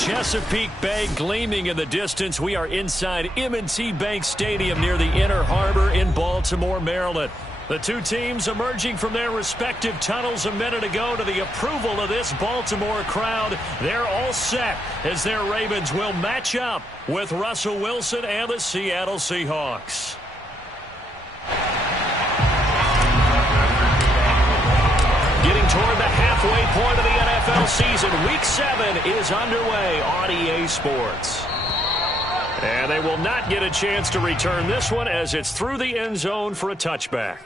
Chesapeake Bay gleaming in the distance. We are inside M&T Bank Stadium near the Inner Harbor in Baltimore, Maryland. The two teams emerging from their respective tunnels a minute ago to the approval of this Baltimore crowd. They're all set as their Ravens will match up with Russell Wilson and the Seattle Seahawks. Getting toward the halfway point of the NFL season, Week 7 is underway on EA Sports. And they will not get a chance to return this one as it's through the end zone for a touchback.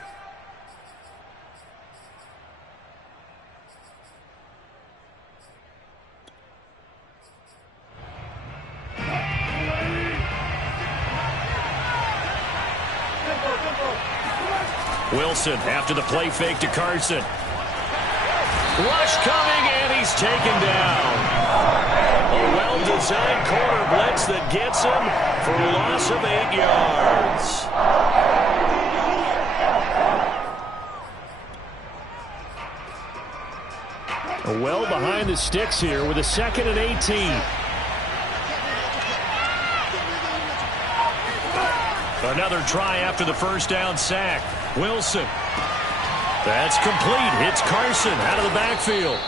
Wilson after the play fake to Carson. Rush coming, and he's taken down. A well-designed corner blitz that gets him for a loss of 8 yards. Well behind the sticks here with a 2nd and 18. Another try after the first down sack. Wilson. That's complete. Hits Carson out of the backfield.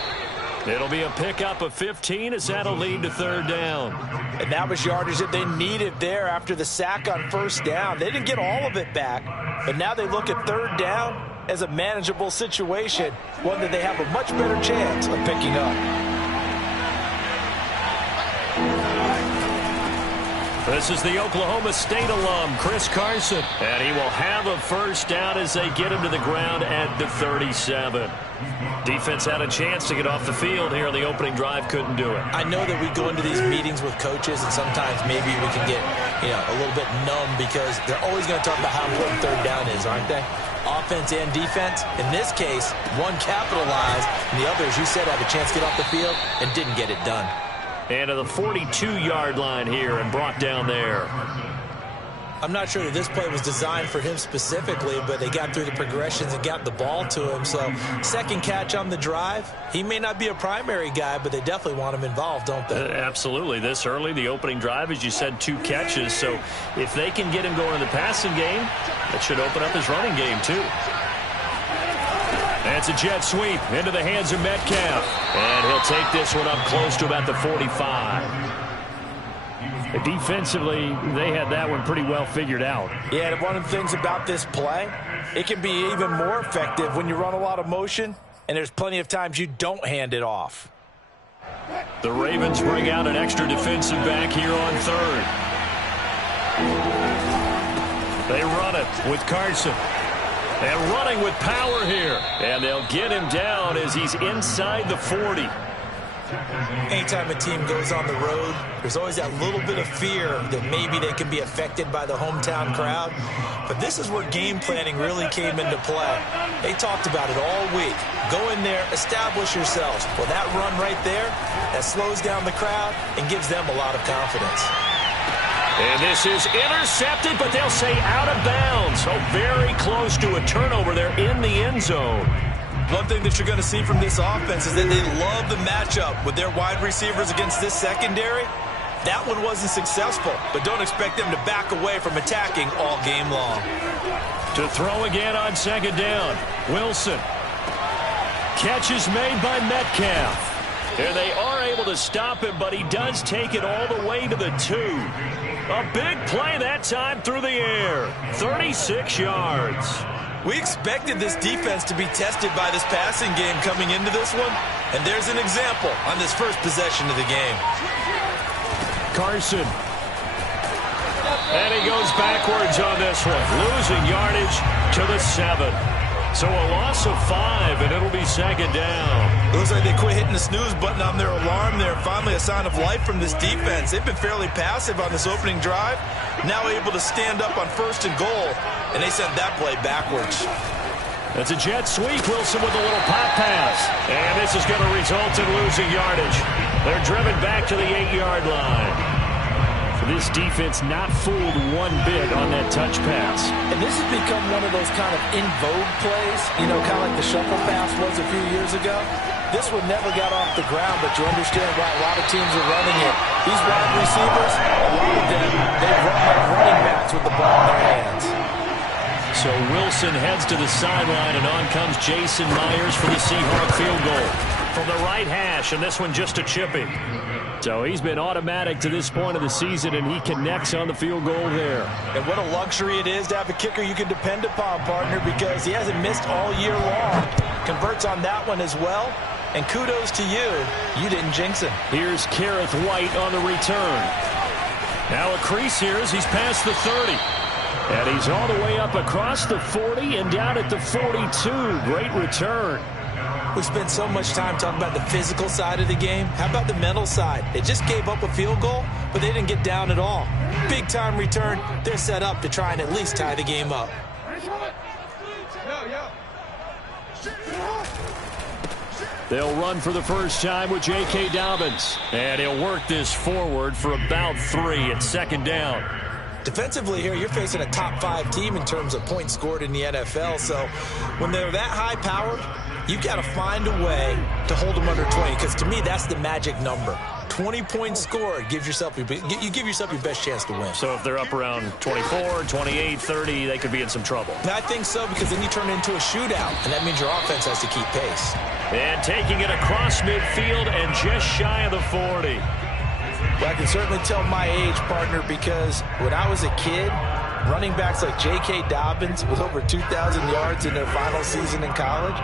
It'll be a pickup of 15 as that'll lead to 3rd down. And that was yardage that they needed there after the sack on 1st down. They didn't get all of it back, but now they look at 3rd down as a manageable situation, one that they have a much better chance of picking up. This is the Oklahoma State alum, Chris Carson. And he will have a 1st down as they get him to the ground at the 37. Defense had a chance to get off the field here on the opening drive, couldn't do it. I know that we go into these meetings with coaches, and sometimes maybe we can get, a little bit numb because they're always going to talk about how important 3rd down is, aren't they? Offense and defense. In this case, one capitalized, and the other, as you said, had a chance to get off the field and didn't get it done. And to the 42-yard line here and brought down there. I'm not sure that this play was designed for him specifically, but they got through the progressions and got the ball to him. So, 2nd catch on the drive. He may not be a primary guy, but they definitely want him involved, don't they? Absolutely. This early, the opening drive, as you said, 2 catches. So, if they can get him going in the passing game, that should open up his running game, too. That's a jet sweep into the hands of Metcalf. And he'll take this one up close to about the 45. Defensively, they had that one pretty well figured out. Yeah, and one of the things about this play, it can be even more effective when you run a lot of motion, and there's plenty of times you don't hand it off. The Ravens bring out an extra defensive back here on 3rd. They run it with Carson. And running with power here. And they'll get him down as he's inside the 40. Anytime a team goes on the road, there's always that little bit of fear that maybe they can be affected by the hometown crowd. But this is where game planning really came into play. They talked about it all week. Go in there, establish yourselves. Well, that run right there, that slows down the crowd and gives them a lot of confidence. And this is intercepted, but they'll say out of bounds. So very close to a turnover there in the end zone. One thing that you're going to see from this offense is that they love the matchup with their wide receivers against this secondary. That one wasn't successful, but don't expect them to back away from attacking all game long. To throw again on 2nd down. Wilson. Catch is made by Metcalf. And they are able to stop him, but he does take it all the way to the 2. A big play that time through the air. 36 yards. We expected this defense to be tested by this passing game coming into this one, and there's an example on this first possession of the game. Carson. And he goes backwards on this one, losing yardage to the 7. So a loss of 5, and it'll be 2nd down. Looks like they quit hitting the snooze button on their alarm there. Finally a sign of life from this defense. They've been fairly passive on this opening drive. Now able to stand up on 1st and goal, and they sent that play backwards. That's a jet sweep. Wilson with a little pop pass. And this is going to result in losing yardage. They're driven back to the 8-yard line. This defense not fooled one bit on that touch pass. And this has become one of those kind of in vogue plays, you know, kind of like the shuffle pass was a few years ago. This one never got off the ground, but you understand why a lot of teams are running it. These wide receivers, a lot of them, they run like running backs with the ball in their hands. So Wilson heads to the sideline, and on comes Jason Myers for the Seahawks field goal. From the right hash, and this one just a chippy. So he's been automatic to this point of the season, and he connects on the field goal there. And what a luxury it is to have a kicker you can depend upon, partner, because he hasn't missed all year long. Converts on that one as well. And kudos to you. You didn't jinx him. Here's Kareth White on the return. Now a crease here as he's past the 30. And he's all the way up across the 40 and down at the 42. Great return. We spent so much time talking about the physical side of the game. How about the mental side? They just gave up a field goal, but they didn't get down at all. Big time return. They're set up to try and at least tie the game up. They'll run for the first time with J.K. Dobbins. And he'll work this forward for about 3 at second down. Defensively here, you're facing a top 5 team in terms of points scored in the NFL. So when they're that high-powered, you've got to find a way to hold them under 20, because to me, that's the magic number. 20 points scored, you give yourself your best chance to win. So if they're up around 24, 28, 30, they could be in some trouble. And I think so, because then you turn it into a shootout, and that means your offense has to keep pace. And taking it across midfield and just shy of the 40. Well, I can certainly tell my age, partner, because when I was a kid, running backs like J.K. Dobbins with over 2,000 yards in their final season in college,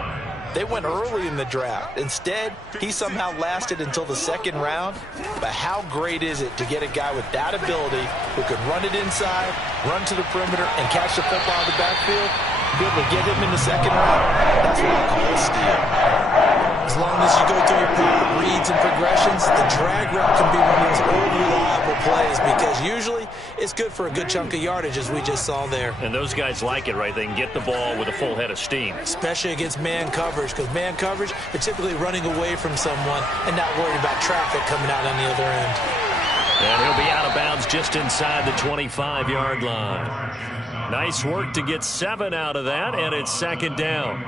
they went early in the draft. Instead, he somehow lasted until the second round. But how great is it to get a guy with that ability who can run it inside, run to the perimeter, and catch the football in the backfield? Be able to get him in the second round, that's what I call a steal. As long as you go through your proper reads and progressions, the drag route can be one of those old reliable plays, because usually it's good for a good chunk of yardage, as we just saw there. And those guys like it, right? They can get the ball with a full head of steam. Especially against man coverage, because man coverage, they're typically running away from someone and not worried about traffic coming out on the other end. And he'll be out of bounds just inside the 25-yard line. Nice work to get 7 out of that, and it's second down.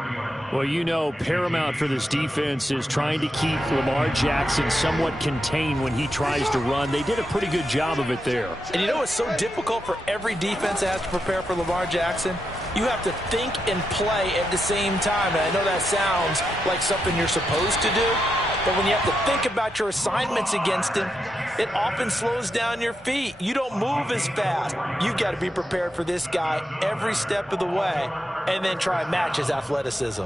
Well, you know, paramount for this defense is trying to keep Lamar Jackson somewhat contained when he tries to run. They did a pretty good job of it there. And you know it's so difficult for every defense that has to prepare for Lamar Jackson? You have to think and play at the same time. And I know that sounds like something you're supposed to do, but when you have to think about your assignments against him, it often slows down your feet. You don't move as fast. You've got to be prepared for this guy every step of the way and then try and match his athleticism.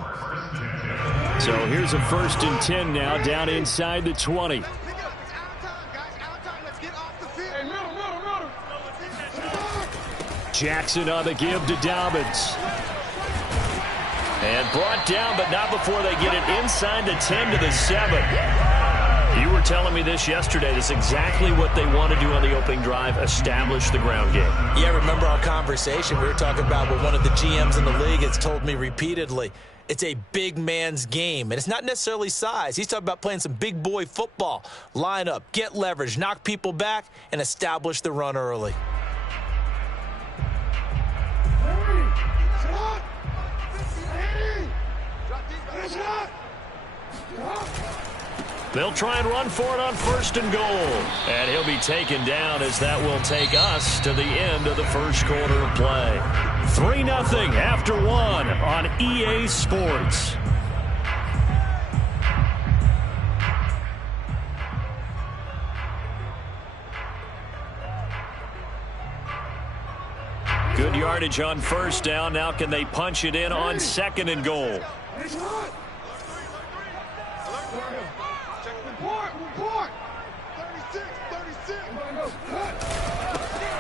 So here's a 1st and 10 now, down inside the 20. Jackson on the give to Dobbins. And brought down, but not before they get it inside the 10 to the 7. You were telling me this yesterday. This is exactly what they want to do on the opening drive, establish the ground game. Yeah, remember our conversation? We were talking about what one of the GMs in the league has told me repeatedly. It's a big man's game, and it's not necessarily size. He's talking about playing some big boy football. Line up, get leverage, knock people back, and establish the run early. They'll try and run for it on 1st and goal. And he'll be taken down, as that will take us to the end of the first quarter of play. 3-0 after 1 on EA Sports. Good yardage on 1st down. Now can they punch it in on 2nd and goal?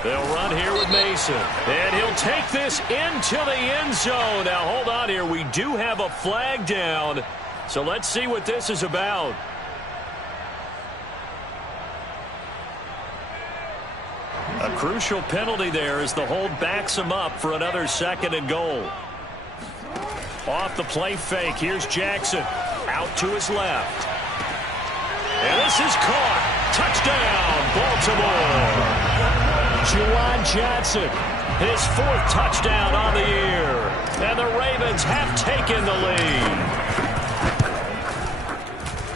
They'll run here with Mason. And he'll take this into the end zone. Now, hold on here. We do have a flag down. So let's see what this is about. A crucial penalty there as the hold backs him up for another 2nd and goal. Off the play fake. Here's Jackson. Out to his left. And this is caught. Touchdown, Baltimore. Juwan Johnson, his 4th touchdown on the year. And the Ravens have taken the lead.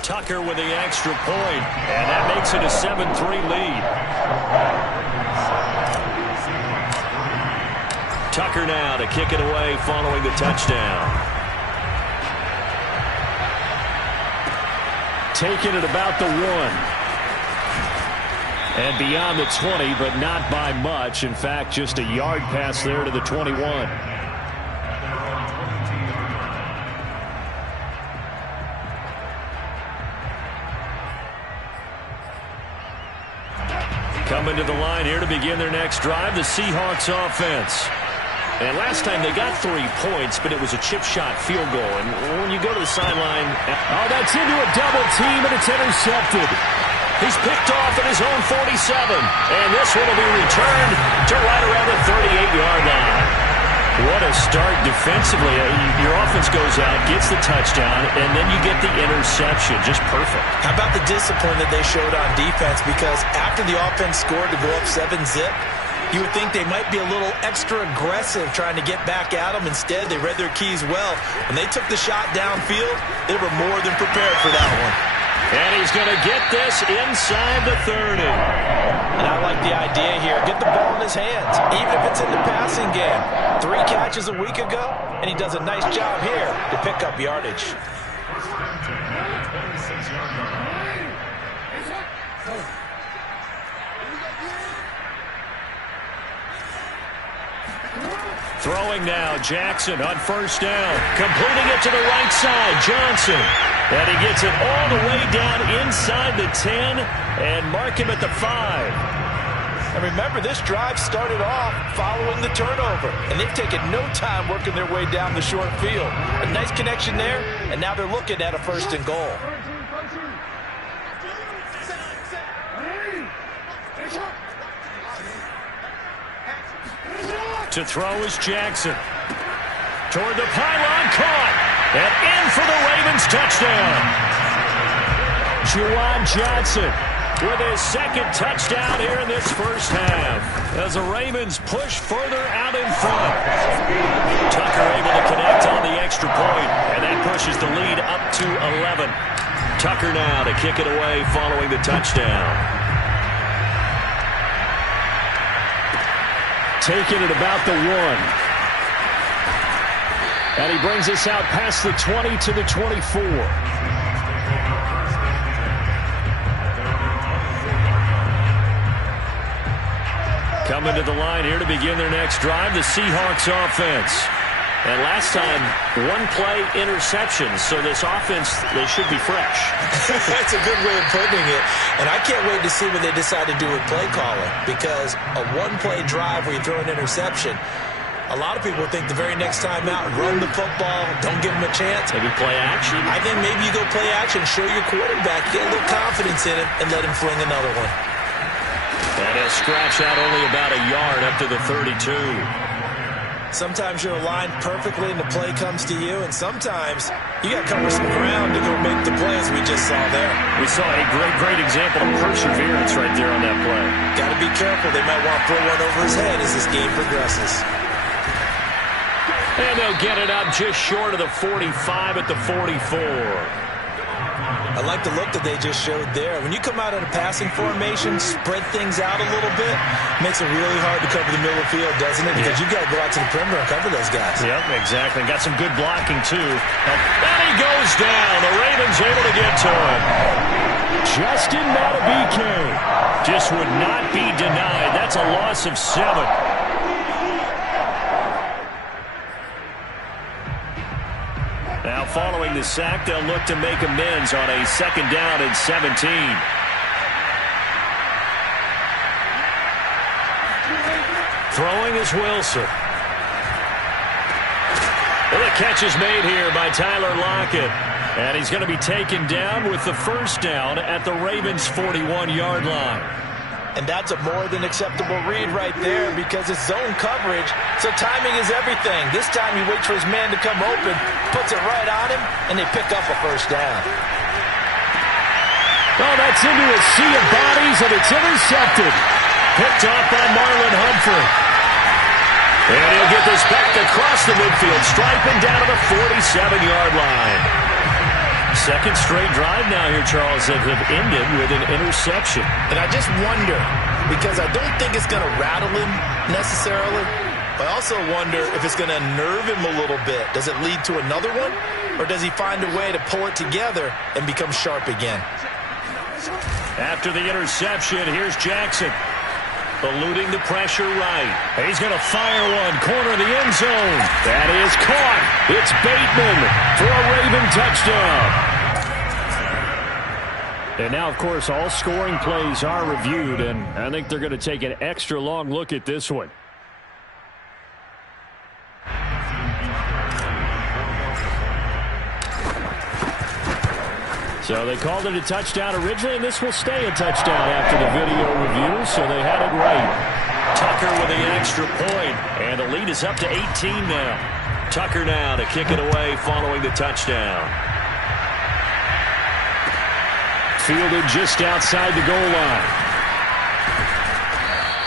Tucker with the extra point, and that makes it a 7-3 lead. Tucker now to kick it away following the touchdown. Taking it about the 1. And beyond the 20, but not by much. In fact, just a yard pass there to the 21. Coming to the line here to begin their next drive, the Seahawks offense. And last time they got 3 points, but it was a chip shot field goal. And when you go to the sideline, oh, that's into a double team, and it's intercepted. He's picked off at his own 47. And this one will be returned to right around the 38-yard line. What a start defensively. Your offense goes out, gets the touchdown, and then you get the interception. Just perfect. How about the discipline that they showed on defense? Because after the offense scored to go up 7-zip, you would think they might be a little extra aggressive trying to get back at them. Instead, they read their keys well. When they took the shot downfield, they were more than prepared for that one. And he's going to get this inside the 30. And I like the idea here. Get the ball in his hands, even if it's in the passing game. 3 catches a week ago, and he does a nice job here to pick up yardage. Throwing now, Jackson on 1st down. Completing it to the right side, Johnson. And he gets it all the way down inside the 10 and mark him at the 5. And remember, this drive started off following the turnover. And they've taken no time working their way down the short field. A nice connection there, and now they're looking at a 1st and goal. To throw is Jackson. Toward the pylon, caught. And in for the Ravens touchdown. Juwan Johnson with his 2nd touchdown here in this 1st half. As the Ravens push further out in front. Tucker able to connect on the extra point. And that pushes the lead up to 11. Tucker now to kick it away following the touchdown. Taking it about the 1. And he brings us out past the 20 to the 24. Coming to the line here to begin their next drive, the Seahawks offense. And last time, 1-play interception. So this offense, they should be fresh. That's a good way of putting it. And I can't wait to see what they decide to do with play calling. Because a 1-play drive where you throw an interception, a lot of people think the very next time out, run the football, don't give them a chance. Maybe play action. I think maybe you go play action, show your quarterback, get a little confidence in it, and let him fling another one. And he'll scratch out only about a yard up to the 32. Sometimes you're aligned perfectly and the play comes to you, and sometimes you got to cover some ground to go make the plays we just saw there. We saw a great example of perseverance right there on that play. Got to be careful. They might want to throw one over his head as this game progresses. And they'll get it up just short of the 45 at the 44. I like the look that they just showed there. When you come out in a passing formation, spread things out a little bit, makes it really hard to cover the middle of the field, doesn't it? Because you've got to go out to the perimeter and cover those guys. Yep, exactly. Got some good blocking, too. And he goes down. The Ravens able to get to him. Justin Matabike just would not be denied. That's a loss of 7. Now following the sack, they'll look to make amends on a 2nd down and 17. Throwing is Wilson. And the catch is made here by Tyler Lockett. And he's going to be taken down with the 1st down at the Ravens' 41-yard line. And that's a more than acceptable read right there because it's zone coverage, so timing is everything. This time he waits for his man to come open, puts it right on him, and they pick up a 1st down. Oh, that's into a sea of bodies, and it's intercepted. Picked off by Marlon Humphrey. And he'll get this back across the midfield stripe and down to the 47-yard line. Second straight drive now here, Charles, that have ended with an interception. And I just wonder, because I don't think it's going to rattle him necessarily, but I also wonder if it's going to nerve him a little bit. Does it lead to another one? Or does he find a way to pull it together and become sharp again? After the interception, here's Jackson. Eluding the pressure right. He's going to fire one. Corner of the end zone. That is caught. It's Bateman for a Raven touchdown. And now, of course, all scoring plays are reviewed, and I think they're going to take an extra long look at this one. So they called it a touchdown originally, and this will stay a touchdown after the video review, so they had it right. Tucker with the extra point, and the lead is up to 18 now. Tucker now to kick it away following the touchdown. Fielded just outside the goal line.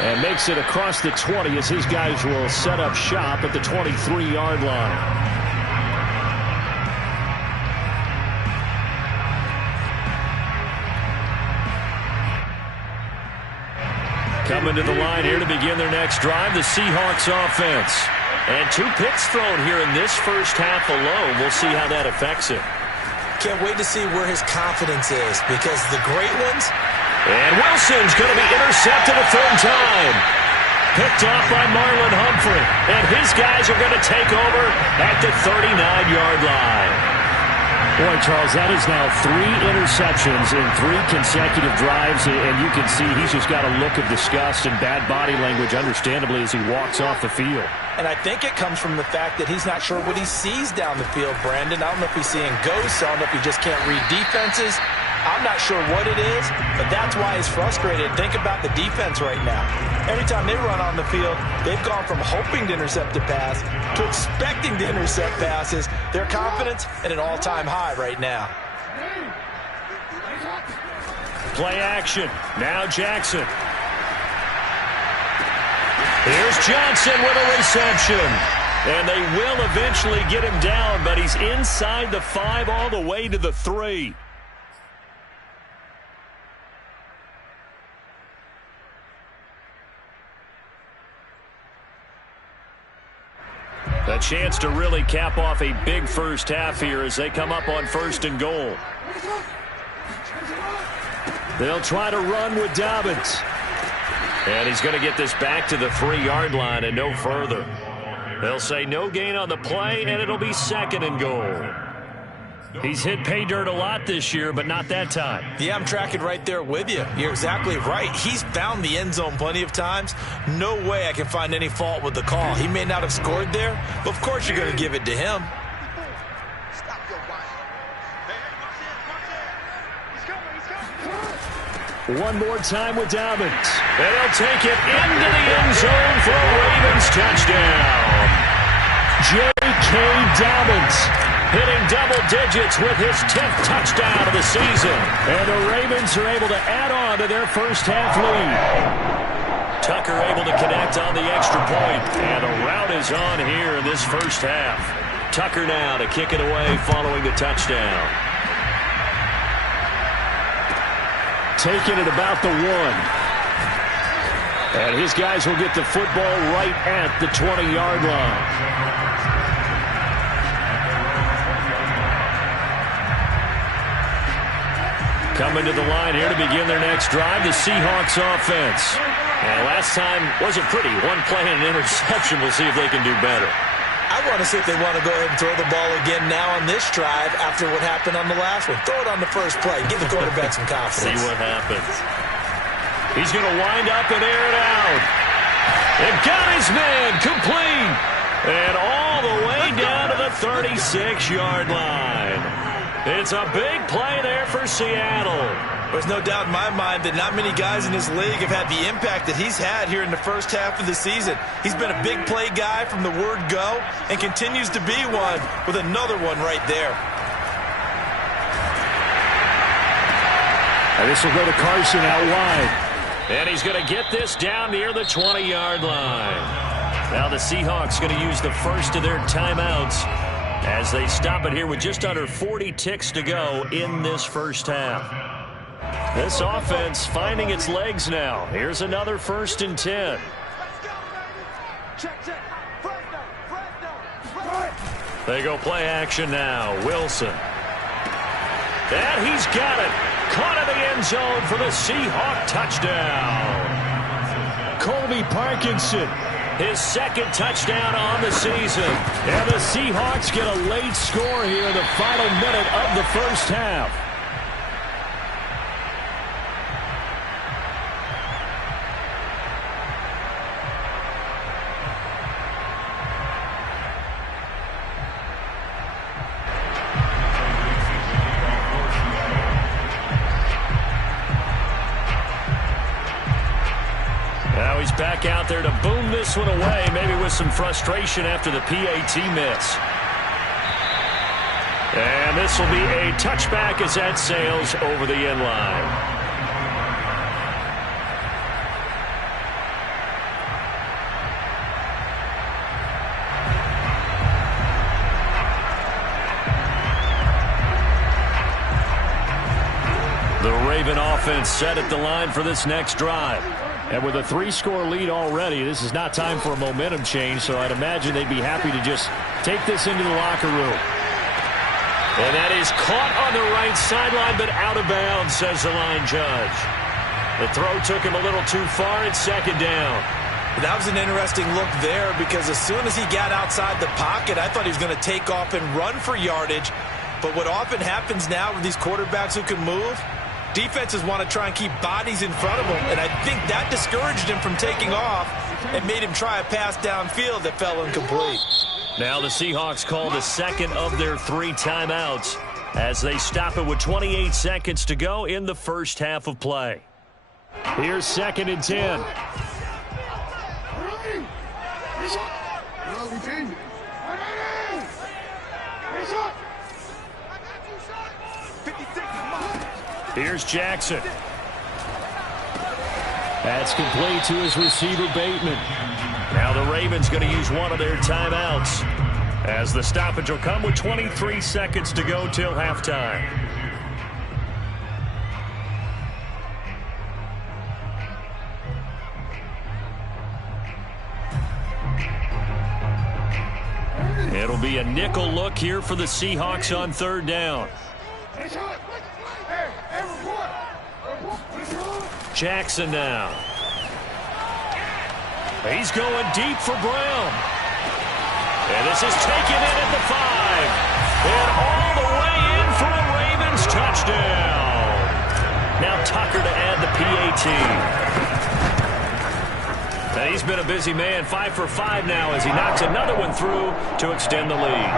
And makes it across the 20 as his guys will set up shop at the 23-yard line. Coming to the line here to begin their next drive, the Seahawks offense. And 2 picks thrown here in this first half alone. We'll see how that affects it. Can't wait to see where his confidence is, because the great ones. And Wilson's going to be intercepted a third time. Picked off by Marlon Humphrey. And his guys are going to take over at the 39-yard line. Boy, Charles, that is now 3 interceptions in 3 consecutive drives, and you can see he's just got a look of disgust and bad body language, understandably, as he walks off the field. And I think it comes from the fact that he's not sure what he sees down the field, Brandon. I don't know if he's seeing ghosts. I don't know if he just can't read defenses. I'm not sure what it is, but that's why he's frustrated. Think about the defense right now. Every time they run on the field, they've gone from hoping to intercept a pass to expecting to intercept passes. Their confidence at an all-time high right now. Play action. Now Jackson. Here's Johnson with a reception. And they will eventually get him down, but he's inside the 5 all the way to the 3. A chance to really cap off a big first half here as they come up on 1st and goal. They'll try to run with Dobbins. And he's going to get this back to the 3-yard line and no further. They'll say no gain on the play, and it'll be 2nd and goal. He's hit pay dirt a lot this year, but not that time. Yeah, I'm tracking right there with you. You're exactly right. He's found the end zone plenty of times. No way I can find any fault with the call. He may not have scored there, but of course you're going to give it to him. One more time with Dobbins. And he'll take it into the end zone for a Ravens touchdown. J.K. Dobbins hitting double digits with his 10th touchdown of the season. And the Ravens are able to add on to their first half lead. Tucker able to connect on the extra point. And a rout is on here in this first half. Tucker now to kick it away following the touchdown. Taking it about the 1. And his guys will get the football right at the 20-yard line. Coming to the line here to begin their next drive, the Seahawks offense. And last time wasn't pretty. 1 play and an interception. We'll see if they can do better. I want to see if they want to go ahead and throw the ball again now on this drive after what happened on the last one. Throw it on the first play. Give the quarterback some confidence. See what happens. He's going to wind up and air it out. And got his man complete. And all the way down to the 36-yard line. It's a big play there for Seattle. There's no doubt in my mind that not many guys in this league have had the impact that he's had here in the first half of the season. He's been a big play guy from the word go and continues to be one with another one right there. And this will go to Carson out wide. And he's going to get this down near the 20-yard line. Now the Seahawks going to use the first of their timeouts as they stop it here with just under 40 ticks to go in this first half. This offense finding its legs now. Here's another 1st and 10. They go play action now. Wilson. And he's got it. Caught in the end zone for the Seahawk touchdown. Colby Parkinson, his 2nd touchdown on the season. And the Seahawks get a late score here in the final minute of the first half. Now he's back out there to boom this one away, maybe with some frustration after the PAT miss. And this will be a touchback as that sails over the end line. The Raven offense set at the line for this next drive. And with a 3-score lead already, this is not time for a momentum change, so I'd imagine they'd be happy to just take this into the locker room. And that is caught on the right sideline, but out of bounds, says the line judge. The throw took him a little too far. It's 2nd down. That was an interesting look there because as soon as he got outside the pocket, I thought he was going to take off and run for yardage. But what often happens now with these quarterbacks who can move, defenses want to try and keep bodies in front of him, and I think that discouraged him from taking off and made him try a pass downfield that fell incomplete. Now the Seahawks call the 2nd of their 3 timeouts as they stop it with 28 seconds to go in the first half of play. Here's 2nd and 10. Here's Jackson. That's complete to his receiver, Bateman. Now the Ravens going to use one of their timeouts as the stoppage will come with 23 seconds to go till halftime. It'll be a nickel look here for the Seahawks on 3rd down. Jackson now. He's going deep for Brown. And this is taken in at the 5. And all the way in for a Ravens touchdown. Now Tucker to add the PAT. Now he's been a busy man, 5 for 5 now as he knocks another one through to extend the lead.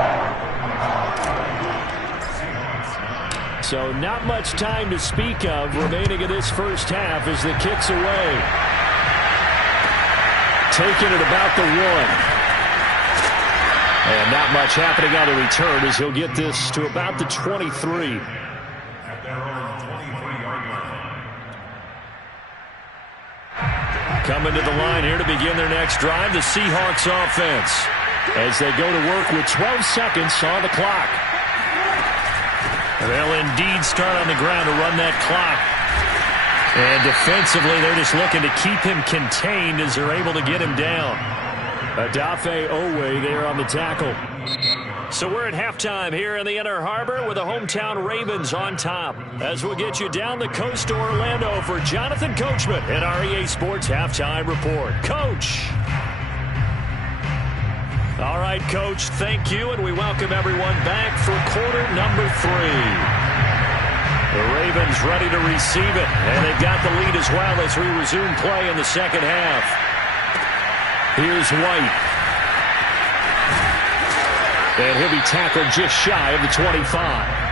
So not much time to speak of remaining in this first half as the kick's away. Taking it about the 1. And not much happening on the return as he'll get this to about the 23. Coming to the line here to begin their next drive, the Seahawks offense, as they go to work with 12 seconds on the clock. They'll indeed start on the ground to run that clock. And defensively, they're just looking to keep him contained as they're able to get him down. Adafe Owe there on the tackle. So we're at halftime here in the Inner Harbor with the hometown Ravens on top. As we'll get you down the coast to Orlando for Jonathan Coachman at our EA Sports Halftime Report. Coach. All right, Coach, thank you, and we welcome everyone back for quarter number 3. The Ravens ready to receive it, and they've got the lead as well as we resume play in the second half. Here's White. And he'll be tackled just shy of the 25.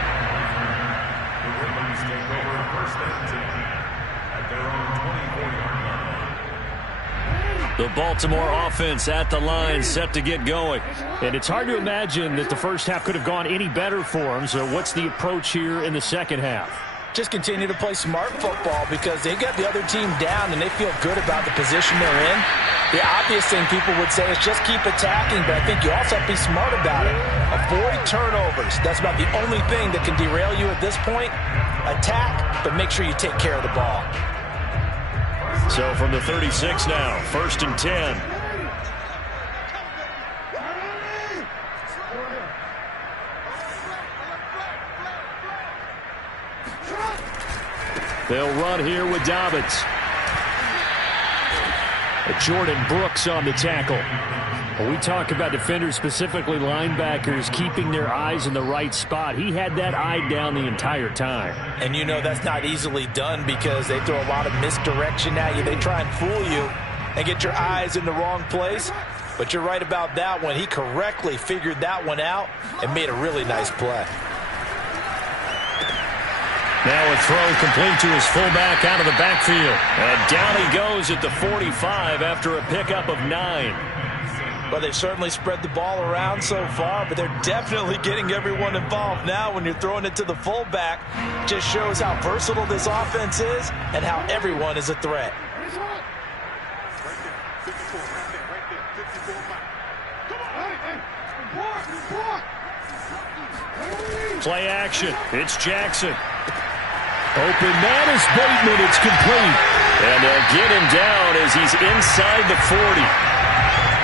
The Baltimore offense at the line, set to get going. And it's hard to imagine that the first half could have gone any better for them. So what's the approach here in the second half? Just continue to play smart football because they got the other team down and they feel good about the position they're in. The obvious thing people would say is just keep attacking, but I think you also have to be smart about it. Avoid turnovers. That's about the only thing that can derail you at this point. Attack, but make sure you take care of the ball. So from the 36 now, 1st and 10. They'll run here with Dobbins. Jordan Brooks on the tackle. When we talk about defenders, specifically linebackers, keeping their eyes in the right spot, he had that eye down the entire time. And you know that's not easily done because they throw a lot of misdirection at you. They try and fool you and get your eyes in the wrong place. But you're right about that one. He correctly figured that one out and made a really nice play. Now a throw complete to his fullback out of the backfield. And down he goes at the 45 after a pickup of 9. Well, they've certainly spread the ball around so far, but they're definitely getting everyone involved now when you're throwing it to the fullback. Just shows how versatile this offense is and how everyone is a threat. Play action. It's Jackson. Open man is Bateman. It's complete. And they'll get him down as he's inside the 40.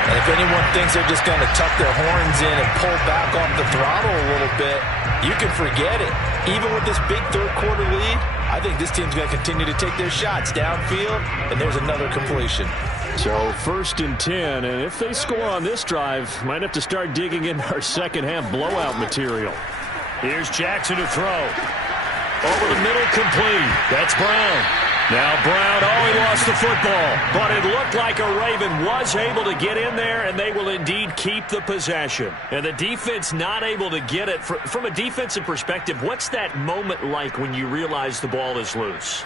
And if anyone thinks they're just going to tuck their horns in and pull back off the throttle a little bit, you can forget it. Even with this big third-quarter lead, I think this team's going to continue to take their shots downfield, and there's another completion. So 1st and 10, and if they score on this drive, might have to start digging in our second-half blowout material. Here's Jackson to throw. Over the middle, complete. That's Brown. Now Brown, he lost the football. But it looked like a Raven was able to get in there, and they will indeed keep the possession. And the defense not able to get it. From a defensive perspective, what's that moment like when you realize the ball is loose?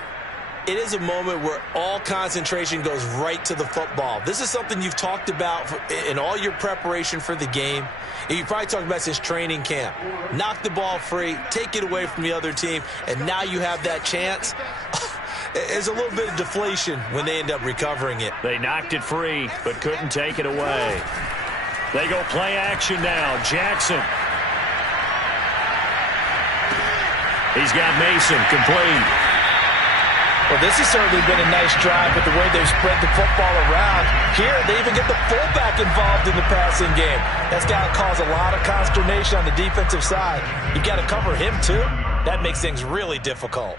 It is a moment where all concentration goes right to the football. This is something you've talked about in all your preparation for the game. You probably talked about since training camp. Knock the ball free, take it away from the other team, and now you have that chance. There's a little bit of deflation when they end up recovering it. They knocked it free, but couldn't take it away. They go play action now. Jackson. He's got Mason complete. Well, this has certainly been a nice drive with the way they've spread the football around. Here, they even get the fullback involved in the passing game. That's got to cause a lot of consternation on the defensive side. You've got to cover him, too. That makes things really difficult.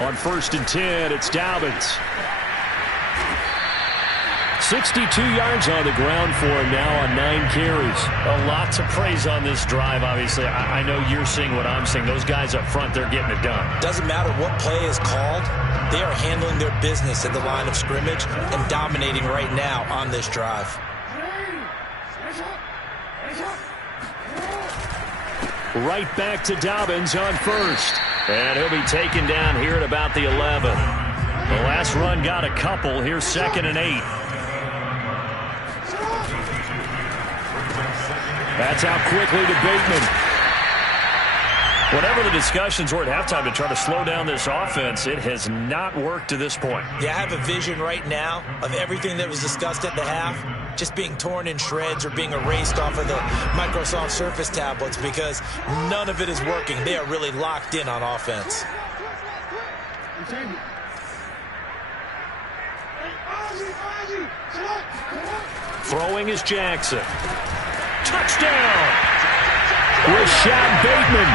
On 1st and 10, it's Dobbins. 62 yards on the ground for him now on 9 carries. A lot to praise on this drive, obviously. I know you're seeing what I'm seeing. Those guys up front, they're getting it done. Doesn't matter what play is called. They are handling their business at the line of scrimmage and dominating right now on this drive. Right back to Dobbins on 1st. And he'll be taken down here at about the 11. The last run got a couple. Here's 2nd and 8. That's out quickly to Bateman. Whatever the discussions were at halftime to try to slow down this offense, it has not worked to this point. Yeah, I have a vision right now of everything that was discussed at the half just being torn in shreds or being erased off of the Microsoft Surface tablets because none of it is working. They are really locked in on offense. Throwing is Jackson. Touchdown! Rashad Bateman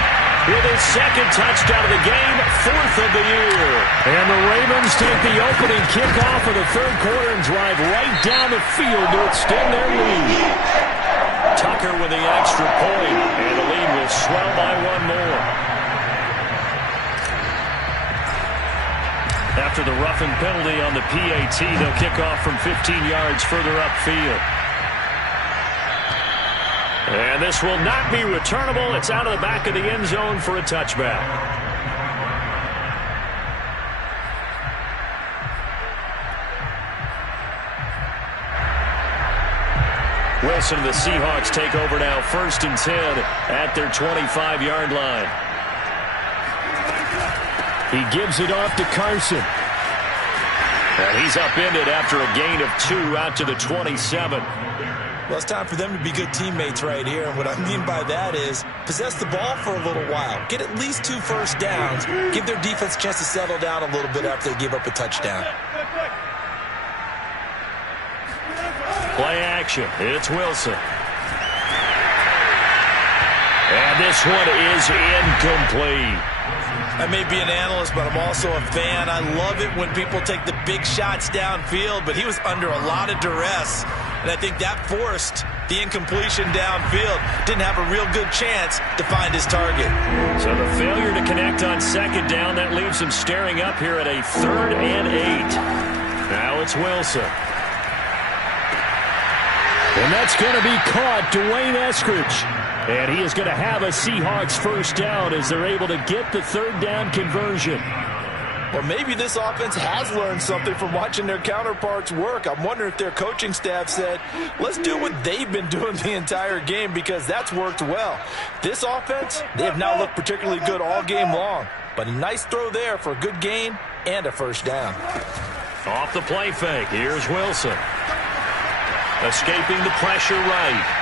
with his 2nd touchdown of the game, 4th of the year. And the Ravens take the opening kickoff of the 3rd quarter and drive right down the field to extend their lead. Tucker with the extra point, and the lead will swell by 1 more. After the roughing penalty on the PAT, they'll kick off from 15 yards further upfield. And this will not be returnable. It's out of the back of the end zone for a touchback. Wilson and the Seahawks take over now, 1st and 10 at their 25-yard line. He gives it off to Carson. And he's upended after a gain of 2 out to the 27. Well, it's time for them to be good teammates right here. And what I mean by that is possess the ball for a little while. Get at least 2 first downs. Give their defense a chance to settle down a little bit after they give up a touchdown. Play action. It's Wilson. And this one is incomplete. I may be an analyst, but I'm also a fan. I love it when people take the big shots downfield, but he was under a lot of duress, and I think that forced the incompletion downfield. Didn't have a real good chance to find his target. So the failure to connect on 2nd down, that leaves him staring up here at a 3rd and 8. Now it's Wilson. And that's going to be caught, Dwayne Eskridge. And he is going to have a Seahawks first down as they're able to get the 3rd down conversion. Well, maybe this offense has learned something from watching their counterparts work. I'm wondering if their coaching staff said, let's do what they've been doing the entire game, because that's worked well. This offense, they have not looked particularly good all game long. But a nice throw there for a good gain and a first down. Off the play fake, here's Wilson. Escaping the pressure right.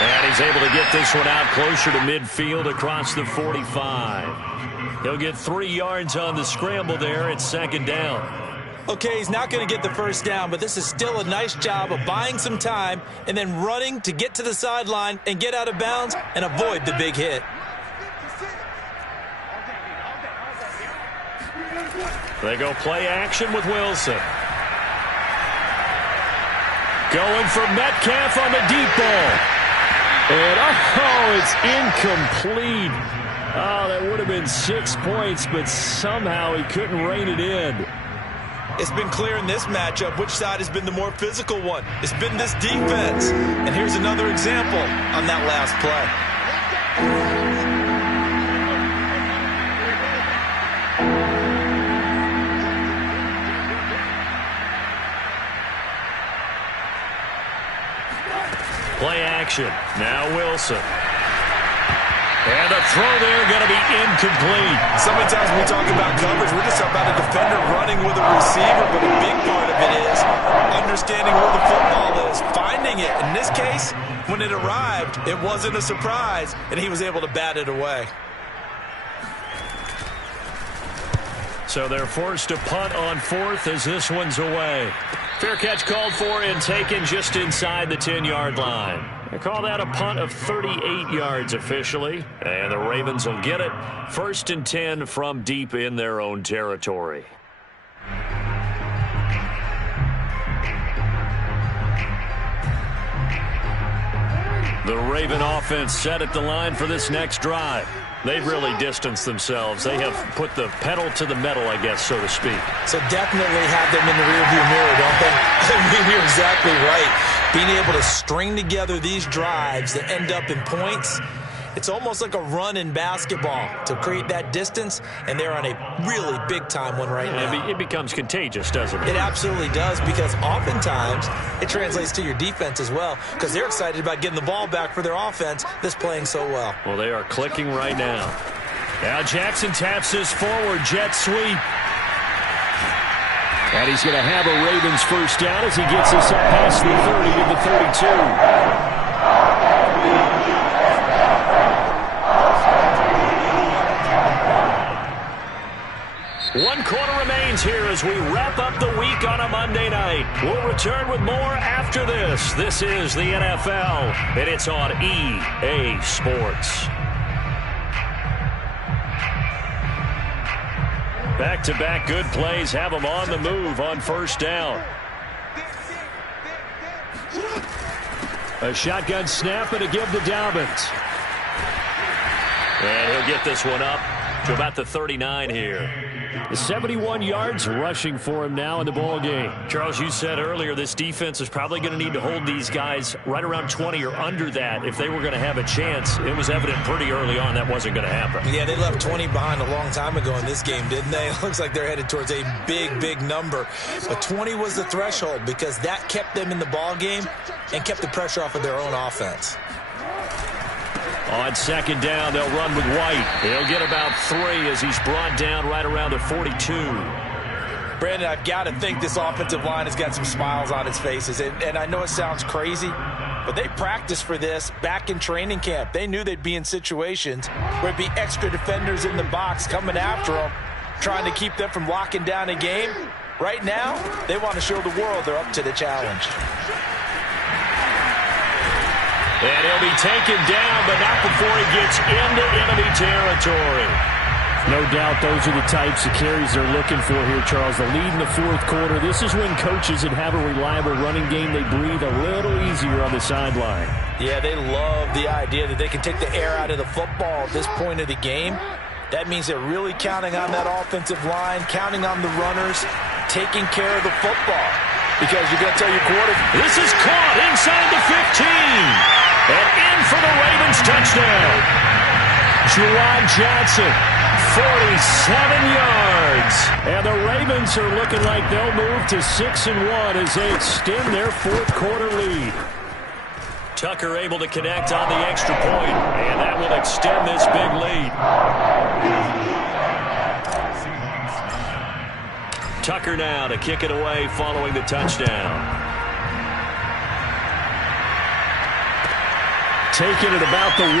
And he's able to get this one out closer to midfield across the 45. He'll get 3 yards on the scramble there at 2nd down. Okay, he's not going to get the first down, but this is still a nice job of buying some time and then running to get to the sideline and get out of bounds and avoid the big hit. They go play action with Wilson. Going for Metcalf on the deep ball. And, it's incomplete. Oh, that would have been 6 points, but somehow he couldn't rein it in. It's been clear in this matchup which side has been the more physical one. It's been this defense. And here's another example on that last play. Play action. Now Wilson. And the throw there going to be incomplete. So many times when we talk about coverage, we're just about a defender running with a receiver, but a big part of it is understanding where the football is, finding it. In this case, when it arrived, it wasn't a surprise, and he was able to bat it away. So they're forced to punt on 4th as this one's away. Fair catch called for and taken just inside the 10-yard line. They call that a punt of 38 yards officially. And the Ravens will get it. 1st and 10 from deep in their own territory. The Raven offense set at the line for this next drive. They've really distanced themselves. They have put the pedal to the metal, I guess, so to speak. So definitely have them in the rearview mirror, don't they? I mean, you're exactly right. Being able to string together these drives that end up in points, it's almost like a run in basketball to create that distance, and they're on a really big-time one right now. It becomes contagious, doesn't it? It absolutely does, because oftentimes it translates to your defense as well, because they're excited about getting the ball back for their offense that's playing so well. Well, they are clicking right now. Now Jackson taps his forward jet sweep. And he's going to have a Ravens first down as he gets us up past the 30 to the 32. One quarter remains here as we wrap up the week on a Monday night. We'll return with more after this. This is the NFL, and it's on EA Sports. Back-to-back good plays have them on the move on first down. A shotgun snap and a give to Dobbins. And he'll get this one up to about the 39 here. 71 yards rushing for him now in the ball game. Charles, you said earlier this defense is probably going to need to hold these guys right around 20 or under that if they were going to have a chance. It was evident pretty early on that wasn't going to happen. Yeah, they left 20 behind a long time ago in this game, didn't they? It looks like they're headed towards a big, big number. But 20 was the threshold because that kept them in the ball game and kept the pressure off of their own offense. On second down, they'll run with White. He'll get about 3 as he's brought down right around the 42. Brandon, I've got to think this offensive line has got some smiles on its faces. And I know it sounds crazy, but they practiced for this back in training camp. They knew they'd be in situations where it'd be extra defenders in the box coming after them, trying to keep them from locking down a game. Right now, they want to show the world they're up to the challenge. And he'll be taken down, but not before he gets into enemy territory. No doubt those are the types of carries they're looking for here, Charles. The lead in the fourth quarter. This is when coaches that have a reliable running game, they breathe a little easier on the sideline. Yeah, they love the idea that they can take the air out of the football at this point of the game. That means they're really counting on that offensive line, counting on the runners, taking care of the football. Because you're going to tell your quarterback, this is caught inside the 15. And in for the Ravens touchdown. Juwan Johnson, 47 yards. And the Ravens are looking like they'll move to 6-1 as they extend their fourth quarter lead. Tucker able to connect on the extra point, and that will extend this big lead. Tucker now to kick it away following the touchdown. Taking it about the 1.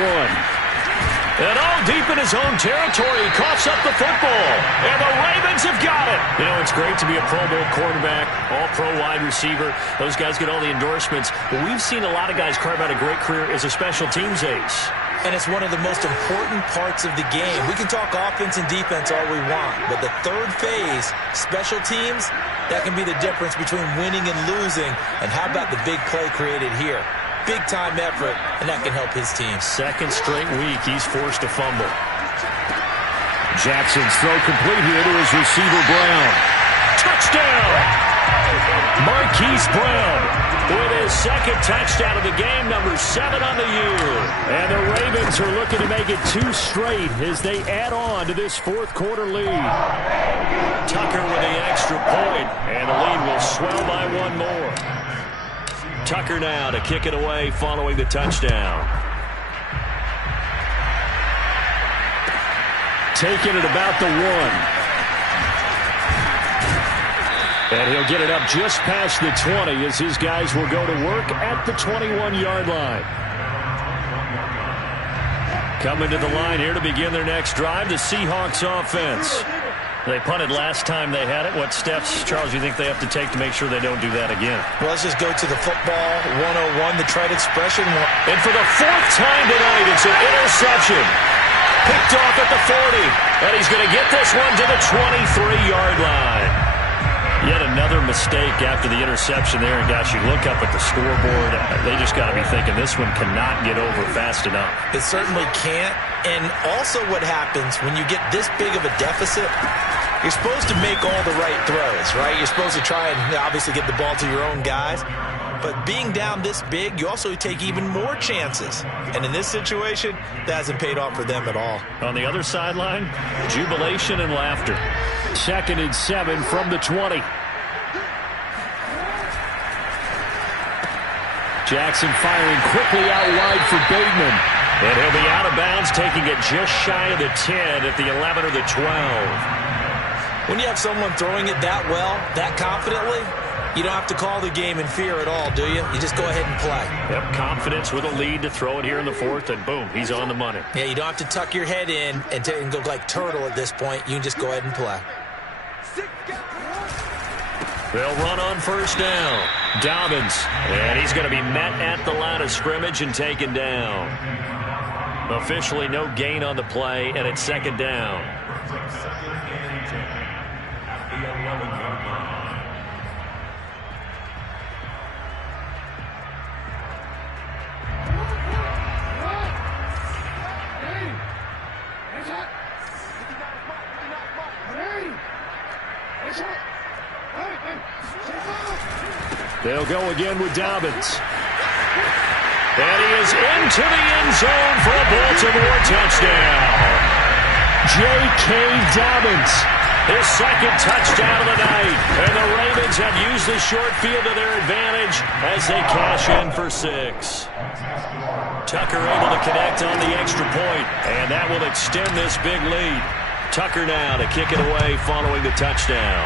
And all deep in his own territory, he coughs up the football. And the Ravens have got it. You know, it's great to be a Pro Bowl quarterback, all-pro wide receiver. Those guys get all the endorsements. But we've seen a lot of guys carve out a great career as a special teams ace. And it's one of the most important parts of the game. We can talk offense and defense all we want, but the third phase, special teams, that can be the difference between winning and losing. And how about the big play created here? Big-time effort, and that can help his team. Second straight week, he's forced to fumble. Jackson's throw complete here to his receiver, Brown. Touchdown! Marquise Brown with his second touchdown of the game, number 7 on the year. And the Ravens are looking to make it 2 straight as they add on to this fourth quarter lead. Tucker with the extra point, and the lead will swell by 1 more. Tucker now to kick it away following the touchdown. Taking it about the 1. And he'll get it up just past the 20 as his guys will go to work at the 21-yard line. Coming to the line here to begin their next drive, the Seahawks offense. They punted last time they had it. What steps, Charles, you think they have to take to make sure they don't do that again? Well, let's just go to the football 101, the trite expression. And for the 4th time tonight, it's an interception. Picked off at the 40. And he's going to get this one to the 23-yard line. Yet another mistake after the interception there. And, gosh, you look up at the scoreboard. They just got to be thinking this one cannot get over fast enough. It certainly can't. And also what happens when you get this big of a deficit, you're supposed to make all the right throws, right? You're supposed to try and obviously get the ball to your own guys. But being down this big, you also take even more chances. And in this situation, that hasn't paid off for them at all. On the other sideline, jubilation and laughter. 2nd and 7 from the 20. Jackson firing quickly out wide for Bateman. And he'll be out of bounds, taking it just shy of the 10 at the 11 or the 12. When you have someone throwing it that well, that confidently, you don't have to call the game in fear at all, do you? You just go ahead and play. Yep, confidence with a lead to throw it here in the 4th, and boom, he's on the money. Yeah, you don't have to tuck your head in and go like turtle at this point. You can just go ahead and play. They'll run on first down. Dobbins, and he's going to be met at the line of scrimmage and taken down. Officially no gain on the play, and it's 2nd down. They'll go again with Dobbins. And he is into the end zone for a Baltimore touchdown. J.K. Dobbins. His second touchdown of the night. And the Ravens have used the short field to their advantage as they cash in for 6. Tucker able to connect on the extra point, and that will extend this big lead. Tucker now to kick it away following the touchdown.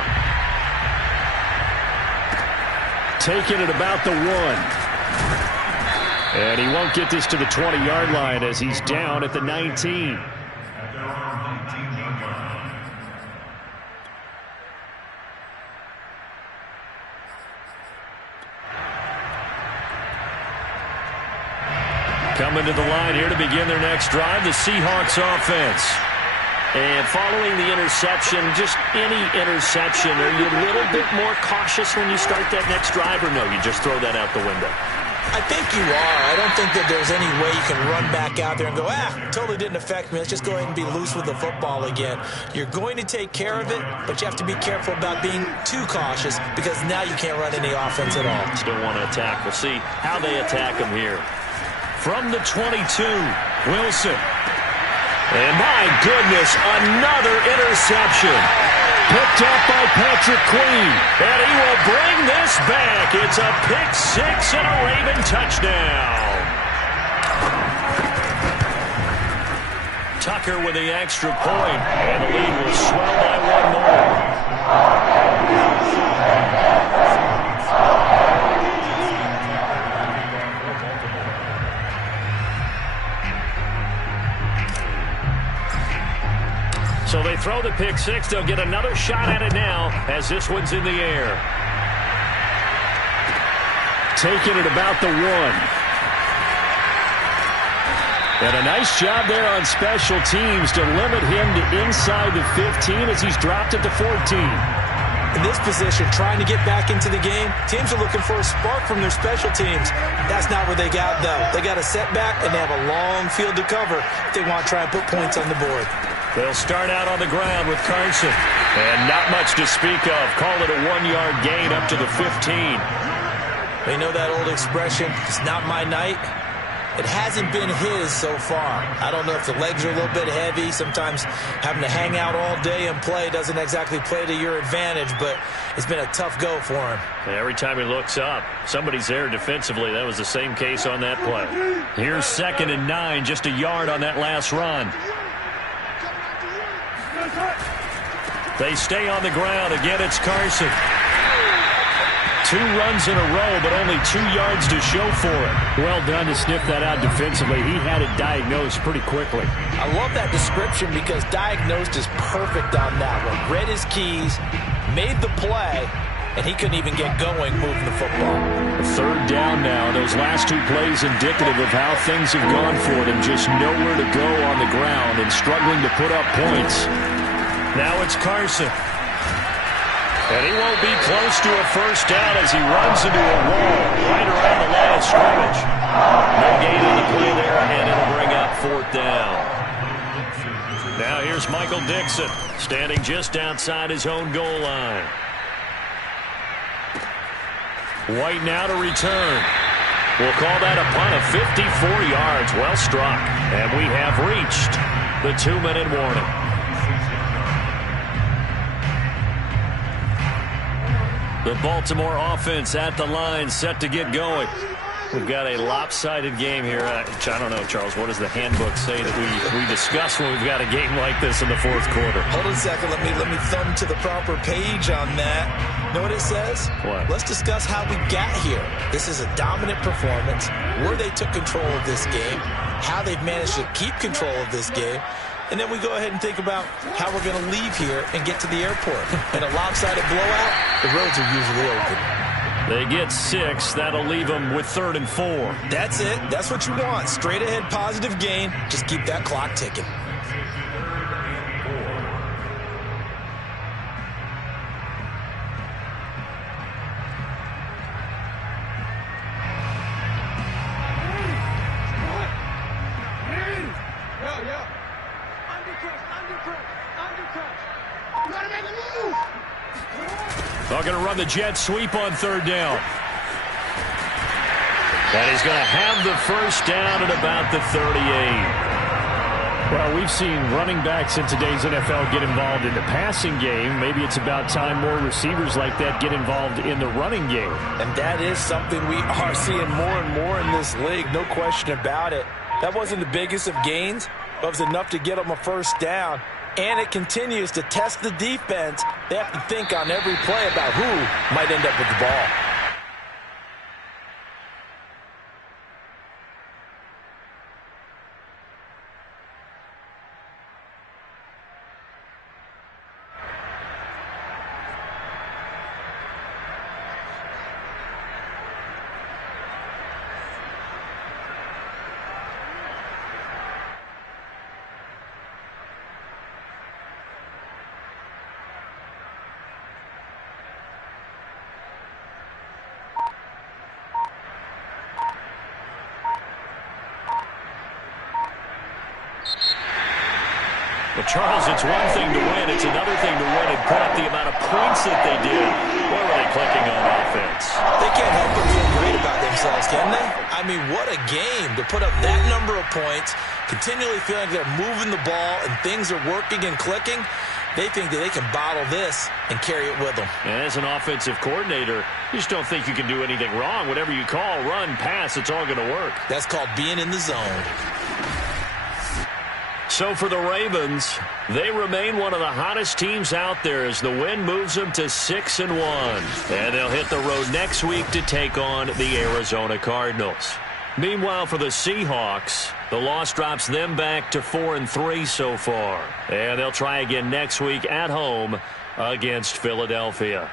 Taking it about the 1. And he won't get this to the 20-yard line as he's down at the 19. Coming to the line here to begin their next drive, the Seahawks offense. And following the interception, just any interception, are you a little bit more cautious when you start that next drive, or no, you just throw that out the window? I think you are. I don't think that there's any way you can run back out there and go, totally didn't affect me. Let's just go ahead and be loose with the football again. You're going to take care of it, but you have to be careful about being too cautious because now you can't run any offense at all. Still want to attack. We'll see how they attack them here. From the 22, Wilson. And my goodness, another interception. Picked up by Patrick Queen. And he will bring this back. It's a pick 6 and a Raven touchdown. Tucker with the extra point. And the lead will swell by 1 more. So they throw the pick 6. They'll get another shot at it now as this one's in the air. Taking it about the 1. And a nice job there on special teams to limit him to inside the 15 as he's dropped at the 14. In this position, trying to get back into the game, teams are looking for a spark from their special teams. That's not what they got, though. They got a setback, and they have a long field to cover if they want to try and put points on the board. They'll start out on the ground with Carson. And not much to speak of. Call it a 1-yard gain up to the 15. They know that old expression, it's not my night. It hasn't been his so far. I don't know if the legs are a little bit heavy. Sometimes having to hang out all day and play doesn't exactly play to your advantage, but it's been a tough go for him. Every time he looks up, somebody's there defensively. That was the same case on that play. Here's 2nd and 9, just a yard on that last run. They stay on the ground. Again, it's Carson. 2 runs in a row, but only 2 yards to show for it. Well done to sniff that out defensively. He had it diagnosed pretty quickly. I love that description because diagnosed is perfect on that one. Read his keys, made the play, and he couldn't even get going moving the football. 3rd down now. Those last 2 plays indicative of how things have gone for them. Just nowhere to go on the ground and struggling to put up points. Now it's Carson. And he won't be close to a first down as he runs into a wall right around the line of scrimmage. No gain on the play there, and it'll bring up 4th down. Now here's Michael Dixon, standing just outside his own goal line. White now to return. We'll call that a punt of 54 yards. Well struck. And we have reached the 2-minute warning. The Baltimore offense at the line, set to get going. We've got a lopsided game here. I don't know, Charles, what does the handbook say that we discuss when we've got a game like this in the 4th quarter? Hold on a second. Let me thumb to the proper page on that. Know what it says? What? Let's discuss how we got here. This is a dominant performance, where they took control of this game, how they've managed to keep control of this game, and then we go ahead and think about how we're going to leave here and get to the airport. In a lopsided blowout, the roads are usually open. They get 6. That'll leave them with 3rd and 4. That's it. That's what you want. Straight ahead positive gain. Just keep that clock ticking. They're going to run the jet sweep on 3rd down. And he's going to have the first down at about the 38. Well, we've seen running backs in today's NFL get involved in the passing game. Maybe it's about time more receivers like that get involved in the running game. And that is something we are seeing more and more in this league, no question about it. That wasn't the biggest of gains, but it was enough to get them a first down. And it continues to test the defense. They have to think on every play about who might end up with the ball. Well, Charles, it's one thing to win. It's another thing to win and put up the amount of points that they did. Where were they clicking on offense? They can't help but feel great about themselves, can they? I mean, what a game to put up that number of points, continually feeling like they're moving the ball and things are working and clicking. They think that they can bottle this and carry it with them. And as an offensive coordinator, you just don't think you can do anything wrong. Whatever you call, run, pass, it's all going to work. That's called being in the zone. So for the Ravens, they remain one of the hottest teams out there as the win moves them to 6-1. And they'll hit the road next week to take on the Arizona Cardinals. Meanwhile, for the Seahawks, the loss drops them back to 4-3 so far. And they'll try again next week at home against Philadelphia.